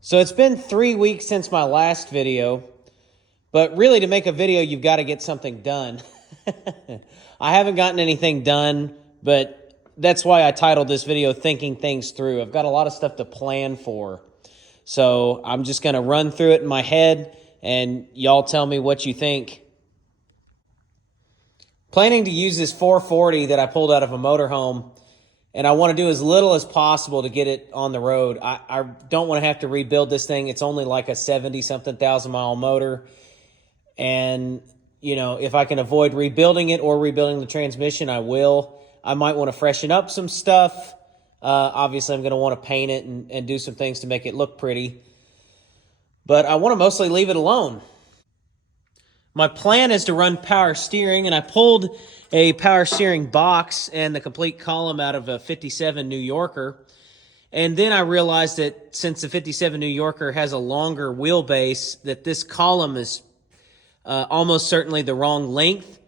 So it's been 3 weeks since my last video, but really to make a video, you've got to get something done. I haven't gotten anything done, but that's why I titled this video Thinking Things Through. I've got a lot of stuff to plan for. So I'm just going to run through it in my head, and y'all tell me what you think. Planning to use this 440 that I pulled out of a motorhome, and I want to do as little as possible to get it on the road. I don't want to have to rebuild this thing. It's only like a 70-something thousand mile motor. And, you know, if I can avoid rebuilding it or rebuilding the transmission, I will. I might want to freshen up some stuff. Obviously, I'm going to want to paint it and do some things to make it look pretty. But I want to mostly leave it alone. My plan is to run power steering, and I pulled a power steering box and the complete column out of a 57 New Yorker. And then I realized that since the 57 New Yorker has a longer wheelbase, that this column is almost certainly the wrong length.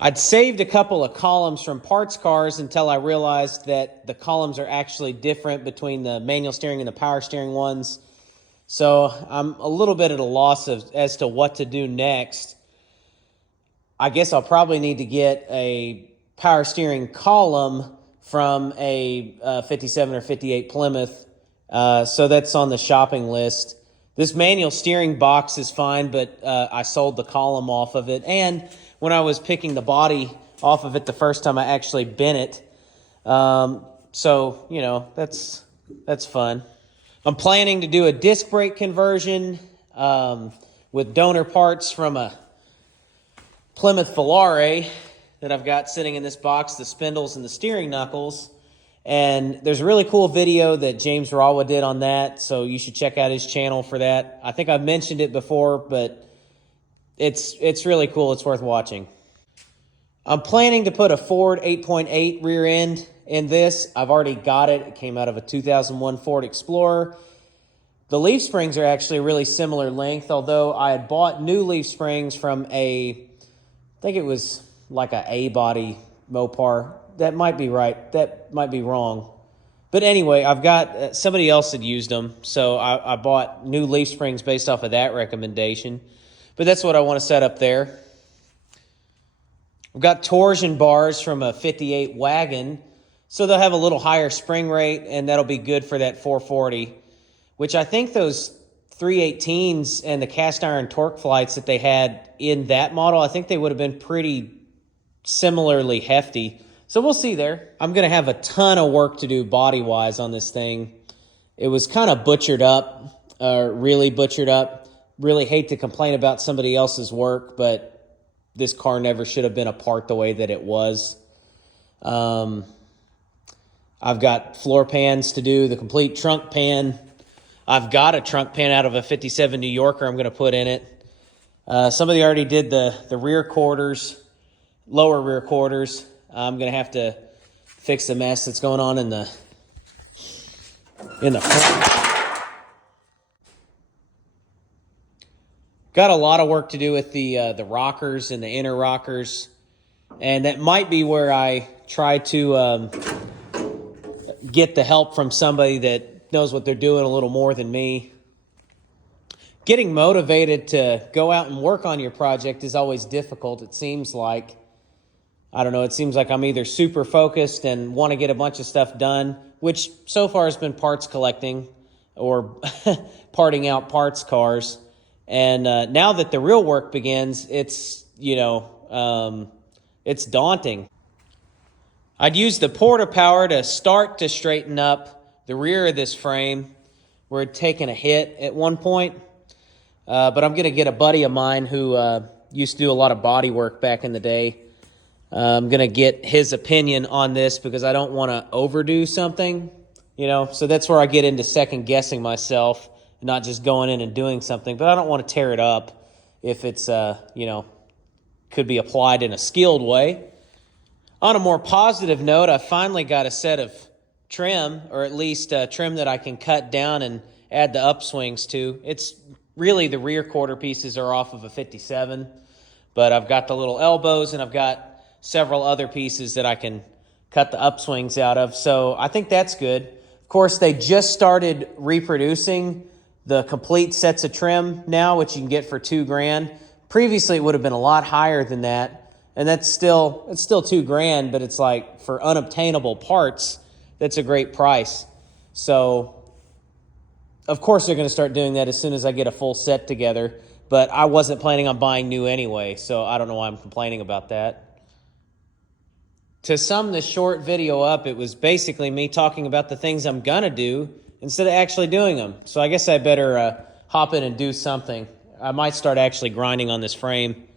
I'd saved a couple of columns from parts cars until I realized that the columns are actually different between the manual steering and the power steering ones. So I'm a little bit at a loss as to what to do next. I guess I'll probably need to get a power steering column from a 57 or 58 Plymouth. So that's on the shopping list. This manual steering box is fine, but I sold the column off of it. And when I was picking the body off of it the first time, I actually bent it. So, you know, that's fun. I'm planning to do a disc brake conversion with donor parts from a Plymouth Volare that I've got sitting in this box, the spindles and the steering knuckles. And there's a really cool video that James Rawa did on that, so you should check out his channel for that. I think I've mentioned it before, but it's really cool. It's worth watching. I'm planning to put a Ford 8.8 rear end in this. I've already got it. It came out of a 2001 Ford Explorer. The leaf springs are actually a really similar length, although I had bought new leaf springs from I think it was like a A-body Mopar. That might be right. That might be wrong. But anyway, I've got, somebody else had used them, so I bought new leaf springs based off of that recommendation. But that's what I want to set up there. I've got torsion bars from a 58 wagon, so they'll have a little higher spring rate, and that'll be good for that 440, which I think those 318s and the cast iron torque flights that they had in that model, I think they would have been pretty similarly hefty. So we'll see there. I'm going to have a ton of work to do body-wise on this thing. It was kind of butchered up, really butchered up. Really hate to complain about somebody else's work, but this car never should have been apart the way that it was. I've got floor pans to do, the complete trunk pan. I've got a trunk pan out of a 57 New Yorker I'm going to put in it. Somebody already did the rear quarters, lower rear quarters. I'm going to have to fix the mess that's going on in the front. Got a lot of work to do with the rockers and the inner rockers, and that might be where I try to get the help from somebody that knows what they're doing a little more than me. Getting motivated to go out and work on your project is always difficult, it seems like. I don't know, it seems like I'm either super focused and want to get a bunch of stuff done, which so far has been parts collecting or parting out parts cars. And now that the real work begins, it's, it's daunting. I'd use the Porta Power to start to straighten up the rear of this frame where it'd taken a hit at one point. But I'm going to get a buddy of mine who used to do a lot of body work back in the day. I'm going to get his opinion on this because I don't want to overdo something, So that's where I get into second guessing myself. Not just going in and doing something, but I don't want to tear it up if it's, could be applied in a skilled way. On a more positive note, I finally got a set of trim, or at least trim that I can cut down and add the upswings to. It's really the rear quarter pieces are off of a 57, but I've got the little elbows and I've got several other pieces that I can cut the upswings out of. So I think that's good. Of course, they just started reproducing the complete sets of trim now, which you can get for $2,000. Previously, it would have been a lot higher than that, and it's still $2,000, but it's like for unobtainable parts, that's a great price. So, of course, they're going to start doing that as soon as I get a full set together. But I wasn't planning on buying new anyway, so I don't know why I'm complaining about that. To sum this short video up, it was basically me talking about the things I'm going to do instead of actually doing them. So I guess I better hop in and do something. I might start actually grinding on this frame.